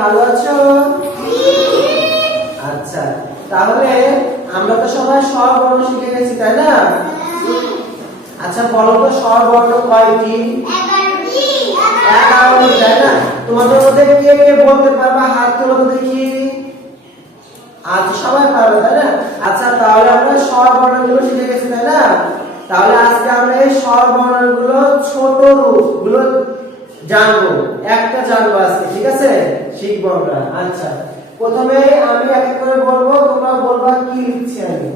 ভালো আছো? আচ্ছা তাহলে আমরা তো সবাই স্বরবর্ণ শিখে গেছি, তাই না? আচ্ছা বলো তো স্বরবর্ণ কয়টি? তোমাদের মধ্যে কে কে বলতে পারবা? হাত তুলো দেখি। আচ্ছা সবাই পারবে, তাই না? আচ্ছা তাহলে আমরা স্বরবর্ণগুলো শিখে গেছি, তাই না? তাহলে আজকে আমরা এই স্বরবর্ণগুলো ছোট রূপগুলো জানব। একটা জানব আজকে, ঠিক আছে? শিখব আমরা। আচ্ছা প্রথমে আমি এক এক করে বলব তোমরা বলবা কি লিখছি আমি।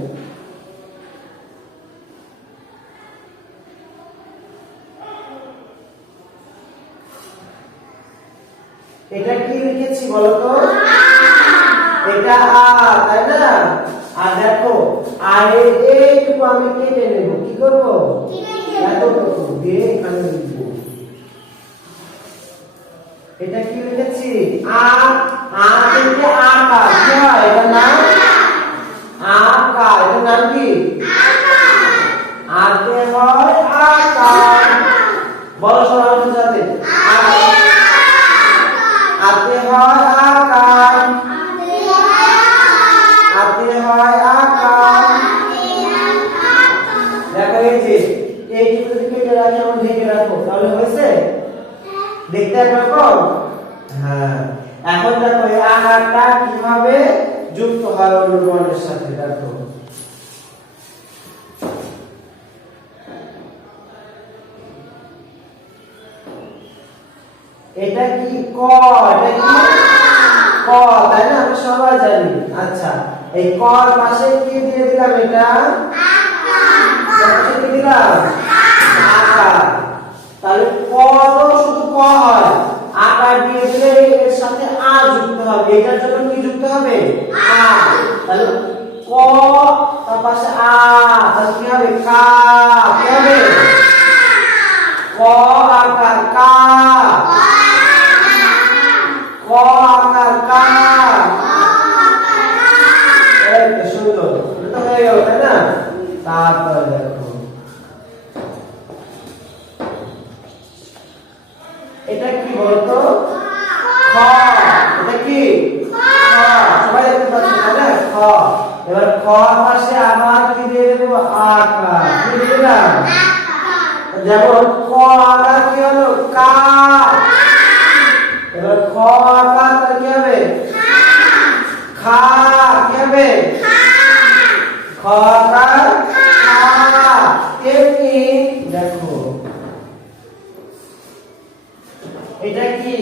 এটা কি লিখেছি বলো তো এটা আ তাই না? আর দেখো আর এই- এইটুকু আমি কেটে নেব। কি করব? এতটুকু দিয়ে এখানে লিখব। এটা কি লিখেছি আ আ থেকে আকার কি হয়? এটা নাম? আকার এটা নাম কি? আতে হয়? আকার বলো সবাই সাথে। আতে হয়? আকার আতে হয়? আকার দেখো যে এই দুটো দিকে কেটে রাখি রাখো। তাহলে হয়েছে? দেখতে একরকম হ্যাঁ। এখন দেখো এই আকারটা কীভাবে যুক্ত হয় অন্য বর্ণের সাথে দেখো। এটা কি ক? এটা কি ক? তাই না? আমরা সবাই জানি। আচ্ছা এই কর পাশে কি দিয়ে দিলাম এটা? কি দিলাম আকার তাহলে ক তো শুধু ক হয় আকার দিয়ে দিলে এর সাথে আ যুক্ত হবে এটার জন্য কি যুক্ত হবে আ তাহলে ক তার পাশে আ তাহলে কি হবে কা কি হবে ক আকার কা ক আকার কা এই তো সুন্দর এটা তো হয়ে গেল তাই না তারপরে দেখো এটা কি বলতো খ এটা কি খ সবাই দেখতে পাচ্ছেন তাই না খ এবার খ পাশে আবার কি দিয়ে দেবো আকার কি দিয়ে দিলাম যেমন ক আকার কি হলো কা এবার খ আকার তাহলে কি হবে খা কি হবে তেমনি দেখো। এটা কি?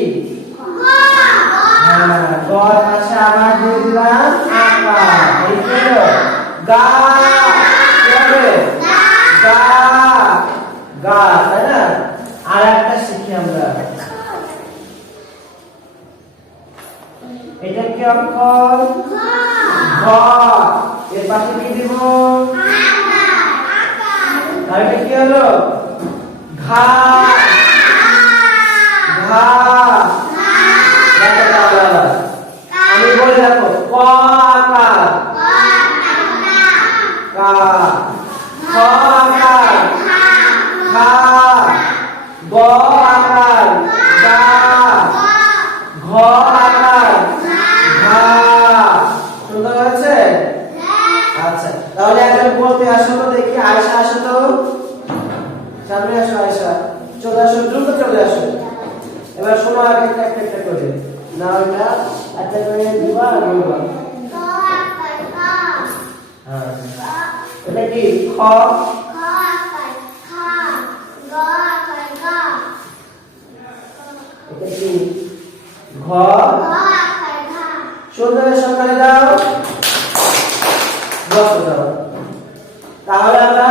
হ্যাঁ গর পাশে আবার দিয়ে আকার এই কি গা। গা। গা। তাই না? আর একটা শিখি আমরা। এটা কি অক্ষর? ঘ। এর পাশে কি দিব? আর এটা কি হলো? ঘা ঘা। আমি বলে দেখো ক আকার কা খ আকার খা গ আকার গা ঘ আকার ঘা সুন্দর হয়েছে আচ্ছা তাহলে একজন বলতে আসো তো দেখি আয়সা আসো তো? সামনে আসো আয়সা চলে আসো দ্রুত চলে আসো। এবার শোনো আগে একটা একটা করে। না ওইটা একটা করে দিবা আর বলবা হ্যাঁ। এটা কি? খ। ঘ। সুন্দর সরকারে দাও। বসো দাও তাহলে আমরা